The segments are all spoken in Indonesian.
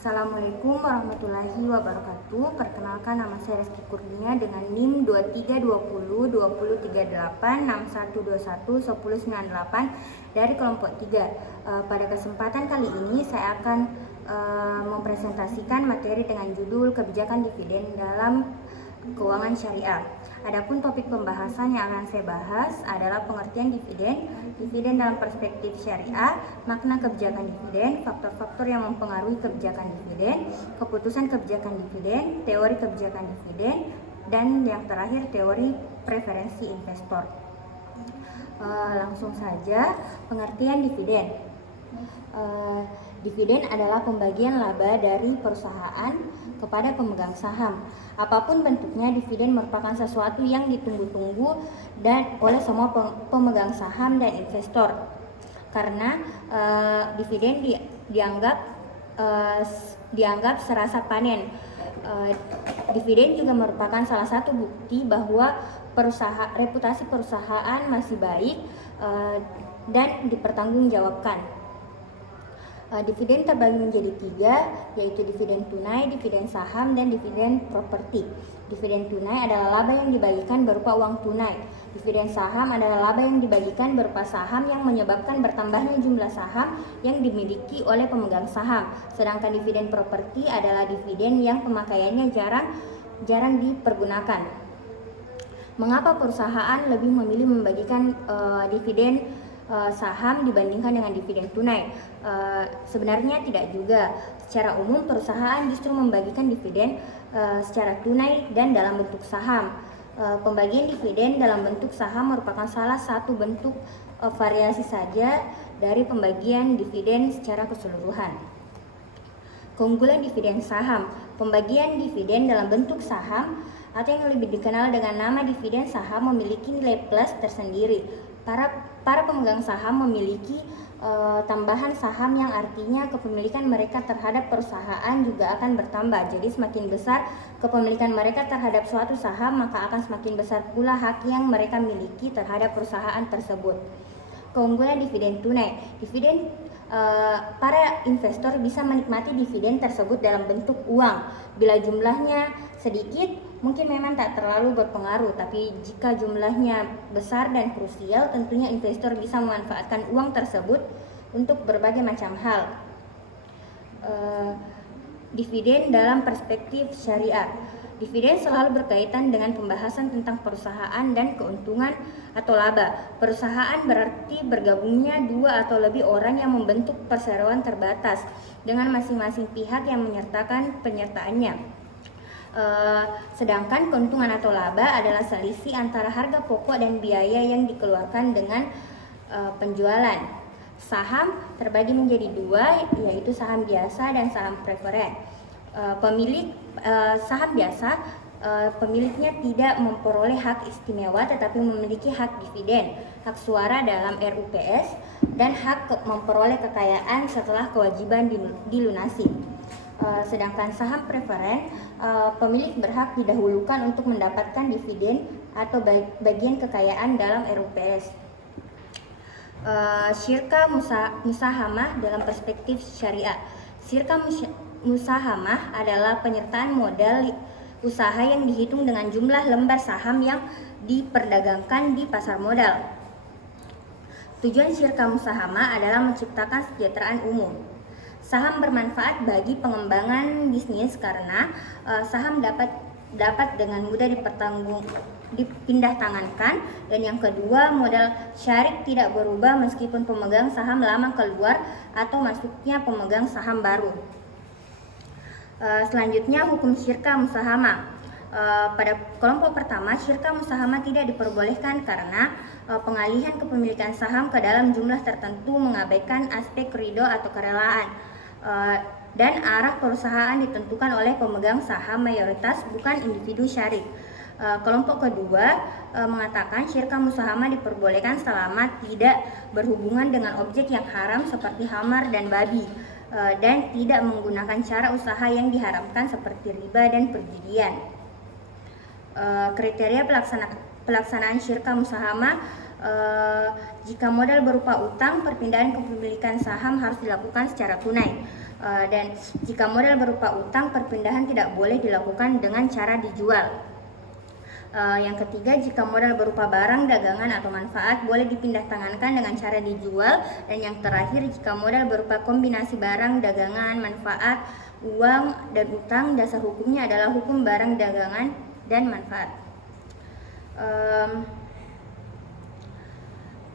Assalamualaikum warahmatullahi wabarakatuh. Perkenalkan, nama saya Reski Kurnia dengan NIM 2320 2038 6121 1098 dari kelompok 3. Pada kesempatan kali ini saya akan mempresentasikan materi dengan judul kebijakan dividen dalam keuangan syariah. Adapun topik pembahasan yang akan saya bahas adalah pengertian dividen dalam perspektif syariah, makna kebijakan dividen, faktor-faktor yang mempengaruhi kebijakan dividen, keputusan kebijakan dividen, teori kebijakan dividen, dan yang terakhir teori preferensi investor. Langsung saja, pengertian dividen. Dividen adalah pembagian laba dari perusahaan kepada pemegang saham. Apapun bentuknya, dividen merupakan sesuatu yang ditunggu-tunggu dan oleh semua pemegang saham dan investor. Karena dividen dianggap serasa panen. Dividen juga merupakan salah satu bukti bahwa reputasi perusahaan masih baik dan dipertanggungjawabkan. Dividen terbagi menjadi 3, yaitu dividen tunai, dividen saham, dan dividen properti. Dividen tunai adalah laba yang dibagikan berupa uang tunai. Dividen saham adalah laba yang dibagikan berupa saham yang menyebabkan bertambahnya jumlah saham yang dimiliki oleh pemegang saham. Sedangkan dividen properti adalah dividen yang pemakaiannya jarang dipergunakan. Mengapa perusahaan lebih memilih membagikan dividen saham dibandingkan dengan dividen tunai? Sebenarnya tidak juga. Secara umum perusahaan justru membagikan dividen secara tunai dan dalam bentuk saham. Pembagian dividen dalam bentuk saham merupakan salah satu bentuk variasi saja dari pembagian dividen secara keseluruhan. Keunggulan dividen saham. Pembagian dividen dalam bentuk saham atau yang lebih dikenal dengan nama dividen saham memiliki nilai plus tersendiri. Para pemegang saham memiliki tambahan saham yang artinya kepemilikan mereka terhadap perusahaan juga akan bertambah. Jadi semakin besar kepemilikan mereka terhadap suatu saham, maka akan semakin besar pula hak yang mereka miliki terhadap perusahaan tersebut. Keunggulan dividen tunai. Para investor bisa menikmati dividen tersebut dalam bentuk uang. Bila jumlahnya sedikit, mungkin memang tak terlalu berpengaruh, tapi jika jumlahnya besar dan krusial, tentunya investor bisa memanfaatkan uang tersebut untuk berbagai macam hal. Dividen dalam perspektif syariah. Dividen selalu berkaitan dengan pembahasan tentang perusahaan dan keuntungan atau laba. Perusahaan berarti bergabungnya 2 atau lebih orang yang membentuk perseroan terbatas dengan masing-masing pihak yang menyertakan penyertaannya. Sedangkan keuntungan atau laba adalah selisih antara harga pokok dan biaya yang dikeluarkan dengan penjualan. Saham terbagi menjadi 2, yaitu saham biasa dan saham preferen. Pemilik saham biasa, pemiliknya tidak memperoleh hak istimewa tetapi memiliki hak dividen, hak suara dalam RUPS, dan hak memperoleh kekayaan setelah kewajiban dilunasi. Sedangkan saham preferen, pemilik berhak didahulukan untuk mendapatkan dividen atau bagian kekayaan dalam RUPS. Syirka musahamah dalam perspektif syariah. Syirka musahamah adalah penyertaan modal usaha yang dihitung dengan jumlah lembar saham yang diperdagangkan di pasar modal. Tujuan syirka musahamah adalah menciptakan kesejahteraan umum. Saham bermanfaat bagi pengembangan bisnis karena saham dapat dengan mudah dipindah tangankan, dan yang kedua, modal syarik tidak berubah meskipun pemegang saham lama keluar atau masuknya pemegang saham baru. Selanjutnya, hukum syirka musahamah. Pada kelompok pertama, syirka musahamah tidak diperbolehkan karena pengalihan kepemilikan saham ke dalam jumlah tertentu mengabaikan aspek ridho atau kerelaan, dan arah perusahaan ditentukan oleh pemegang saham mayoritas, bukan individu syarik. Kelompok kedua mengatakan syirka musahamah diperbolehkan selama tidak berhubungan dengan objek yang haram seperti khamar dan babi, dan tidak menggunakan cara usaha yang diharamkan seperti riba dan perjudian. Kriteria pelaksanaan syirka musahamah, jika modal berupa utang, perpindahan kepemilikan saham harus dilakukan secara tunai. Dan jika modal berupa utang, perpindahan tidak boleh dilakukan dengan cara dijual. Yang ketiga, jika modal berupa barang, dagangan, atau manfaat boleh dipindah tangankan dengan cara dijual. Dan yang terakhir, jika modal berupa kombinasi barang, dagangan, manfaat, uang, dan utang, dasar hukumnya adalah hukum barang, dagangan, dan manfaat.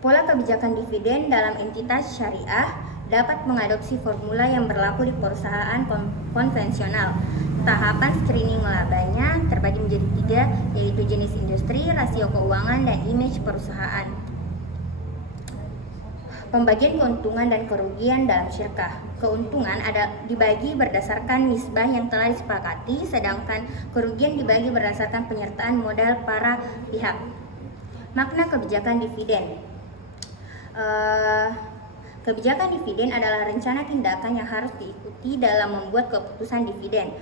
Pola kebijakan dividen dalam entitas syariah dapat mengadopsi formula yang berlaku di perusahaan konvensional. Tahapan screening labanya terbagi menjadi 3, yaitu jenis industri, rasio keuangan, dan image perusahaan. Pembagian keuntungan dan kerugian dalam syirkah. Keuntungan dibagi berdasarkan nisbah yang telah disepakati, sedangkan kerugian dibagi berdasarkan penyertaan modal para pihak. Makna kebijakan dividen. Kebijakan dividen adalah rencana tindakan yang harus diikuti dalam membuat keputusan dividen.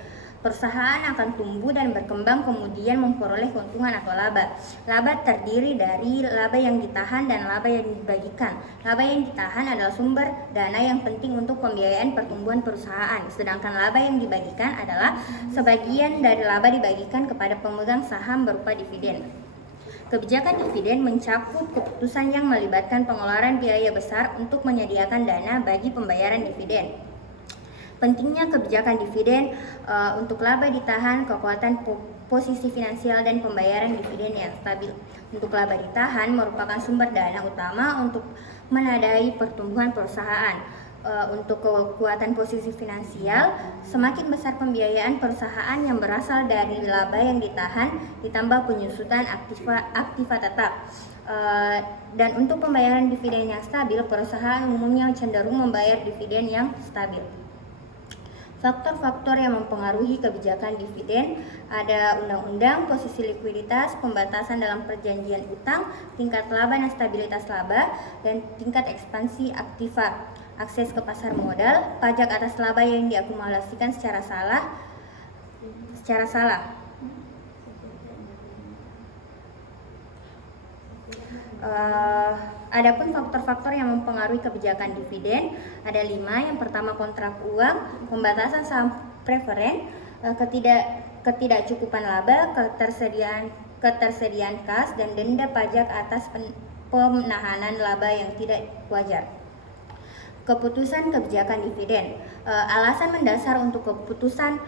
Perusahaan akan tumbuh dan berkembang, kemudian memperoleh keuntungan atau laba. Laba terdiri dari laba yang ditahan dan laba yang dibagikan. Laba yang ditahan adalah sumber dana yang penting untuk pembiayaan pertumbuhan perusahaan, sedangkan laba yang dibagikan adalah sebagian dari laba dibagikan kepada pemegang saham berupa dividen. Kebijakan dividen mencakup keputusan yang melibatkan pengeluaran biaya besar untuk menyediakan dana bagi pembayaran dividen. Pentingnya kebijakan dividen untuk laba ditahan, kekuatan posisi finansial, dan pembayaran dividen yang stabil. Untuk laba ditahan merupakan sumber dana utama untuk menadai pertumbuhan perusahaan. Untuk kekuatan posisi finansial, semakin besar pembiayaan perusahaan yang berasal dari laba yang ditahan ditambah penyusutan aktiva tetap. Dan untuk pembayaran dividen yang stabil, perusahaan umumnya cenderung membayar dividen yang stabil. Faktor-faktor yang mempengaruhi kebijakan dividen ada undang-undang, posisi likuiditas, pembatasan dalam perjanjian utang, tingkat laba dan stabilitas laba, dan tingkat ekspansi aktiva, akses ke pasar modal, pajak atas laba yang diakumulasikan secara salah. Adapun faktor-faktor yang mempengaruhi kebijakan dividen ada 5. Yang pertama, kontrak uang, pembatasan saham preferen, ketidakcukupan laba, ketersediaan kas, dan denda pajak atas penahanan laba yang tidak wajar. Keputusan kebijakan dividen. Alasan mendasar untuk keputusan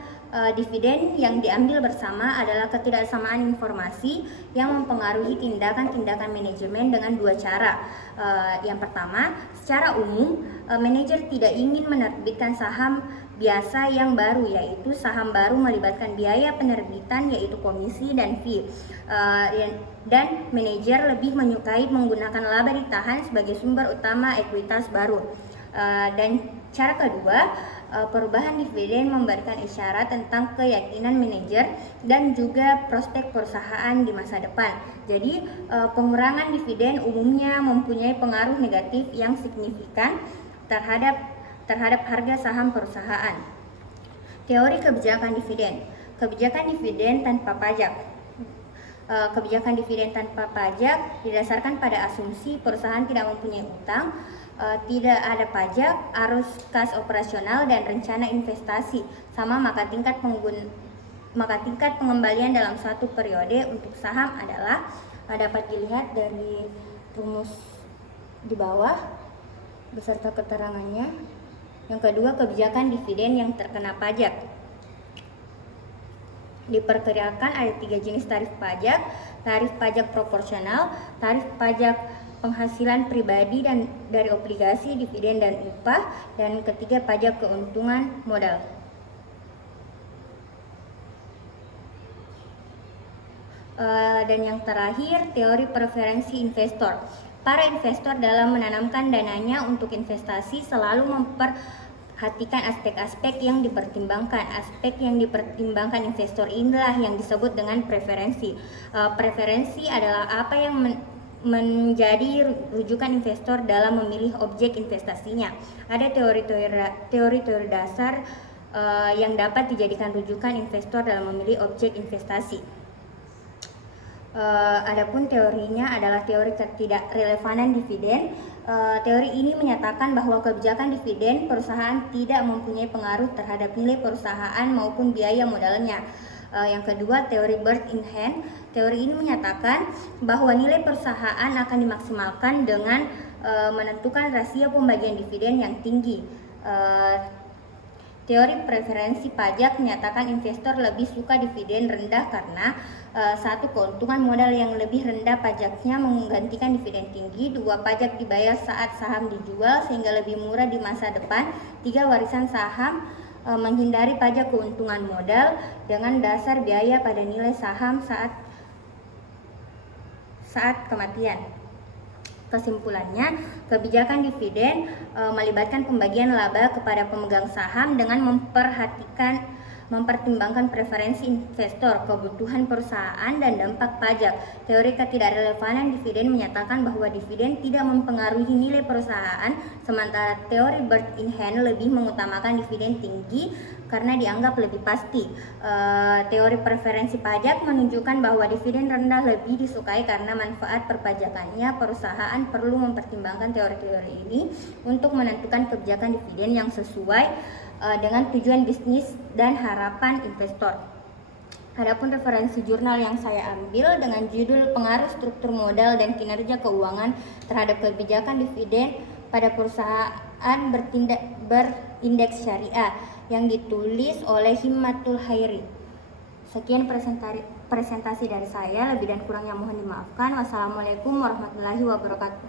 dividen yang diambil bersama adalah ketidaksamaan informasi yang mempengaruhi tindakan-tindakan manajemen dengan 2 cara. Yang pertama, secara umum manajer tidak ingin menerbitkan saham biasa yang baru, yaitu saham baru melibatkan biaya penerbitan yaitu komisi dan fee. Dan manajer lebih menyukai menggunakan laba ditahan sebagai sumber utama ekuitas baru. Dan cara kedua, perubahan dividen memberikan isyarat tentang keyakinan manajer dan juga prospek perusahaan di masa depan. Jadi pengurangan dividen umumnya mempunyai pengaruh negatif yang signifikan terhadap harga saham perusahaan. Teori kebijakan dividen. Kebijakan dividen tanpa pajak. Kebijakan dividen tanpa pajak didasarkan pada asumsi perusahaan tidak mempunyai utang, tidak ada pajak, arus kas operasional, dan rencana investasi sama, maka tingkat pengembalian dalam suatu periode untuk saham adalah dapat dilihat dari rumus di bawah beserta keterangannya. Yang kedua, kebijakan dividen yang terkena pajak. Diperkirakan ada 3 jenis tarif pajak proporsional, tarif pajak penghasilan pribadi dan dari obligasi, dividen, dan upah, dan ketiga, pajak keuntungan modal. Dan yang terakhir, teori preferensi investor. Para investor dalam menanamkan dananya untuk investasi selalu memperhatikan aspek-aspek yang dipertimbangkan. Aspek yang dipertimbangkan investor inilah yang disebut dengan preferensi. Preferensi adalah apa yang menjadi rujukan investor dalam memilih objek investasinya. Ada teori-teori dasar yang dapat dijadikan rujukan investor dalam memilih objek investasi. Adapun teorinya adalah teori ketidakrelevanan dividen. Teori ini menyatakan bahwa kebijakan dividen perusahaan tidak mempunyai pengaruh terhadap nilai perusahaan maupun biaya modalnya. Yang kedua, teori bird in hand. Teori ini menyatakan bahwa nilai perusahaan akan dimaksimalkan dengan menentukan rasio pembagian dividen yang tinggi. Teori preferensi pajak menyatakan investor lebih suka dividen rendah karena satu, keuntungan modal yang lebih rendah pajaknya menggantikan dividen tinggi. Dua, pajak dibayar saat saham dijual sehingga lebih murah di masa depan. Tiga, warisan saham menghindari pajak keuntungan modal dengan dasar biaya pada nilai saham saat kematian. Kesimpulannya, kebijakan dividen melibatkan pembagian laba kepada pemegang saham dengan mempertimbangkan preferensi investor, kebutuhan perusahaan, dan dampak pajak. Teori ketidakrelevanan dividen menyatakan bahwa dividen tidak mempengaruhi nilai perusahaan, sementara teori bird in hand lebih mengutamakan dividen tinggi karena dianggap lebih pasti. Teori preferensi pajak menunjukkan bahwa dividen rendah lebih disukai karena manfaat perpajakannya. Perusahaan perlu mempertimbangkan teori-teori ini untuk menentukan kebijakan dividen yang sesuai dengan tujuan bisnis dan harapan investor. Adapun referensi jurnal yang saya ambil dengan judul Pengaruh Struktur Modal dan Kinerja Keuangan terhadap Kebijakan Dividen pada Perusahaan Berindeks Syariah yang ditulis oleh Himmatul Khairi. Sekian presentasi dari saya, lebih dan kurangnya mohon dimaafkan. Wassalamualaikum warahmatullahi wabarakatuh.